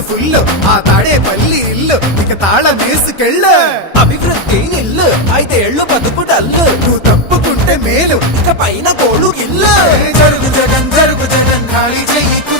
Full ఆ తాడే పల్లి ఇల్లు. ఇక తాళ వేసుకెళ్ళు అభివృద్ధి నిల్లు. ఎళ్ళు బతుకు డల్లు. నువ్వు తప్పుకుంటే మేలు. ఇక పైన కోడు ఇల్లు జరుగు జగన్ జరుగు జగన్ ఖాళీ చెయ్యి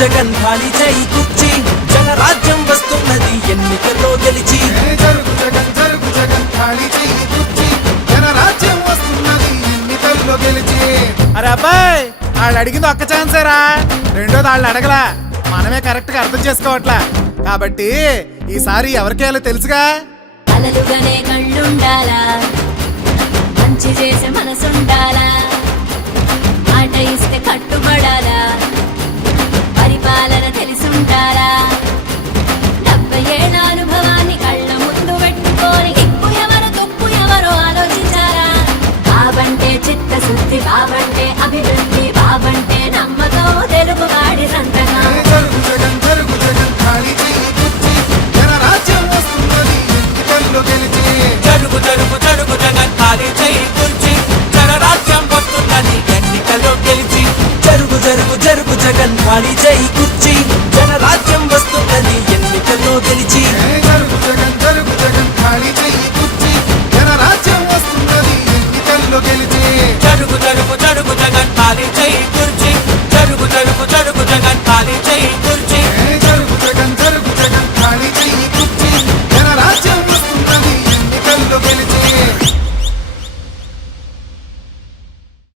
జగన్ ఖాళీ చేయి కుర్చీ. జనరాజ్యం వస్తున్నది ఎన్నికల్లో గెలిచి. ఏ జరుగు జగన్ జరుగు జగన్ ఖాళీ చెయ్యి కుర్చీ. జనరాజ్యం వస్తున్నది ఎన్నికల్లో గెలిచి. అరే అబ్బాయి వాళ్ళు అడిగింది ఒక్క ఛాన్సేరా రెండోది వాళ్ళు అడగలా మనమే కరెక్ట్గా అర్థం చేసుకోవట్లా. కాబట్టి ఈసారి ఎవరికేయాలో తెలుసుగా? అలలుగానే కళ్ళుండాలా? మంచి చేసే మనసుండాలా? మాట ఇస్తే కట్టుబడాలా? బాబంటే అభివృద్ధి బాబంటే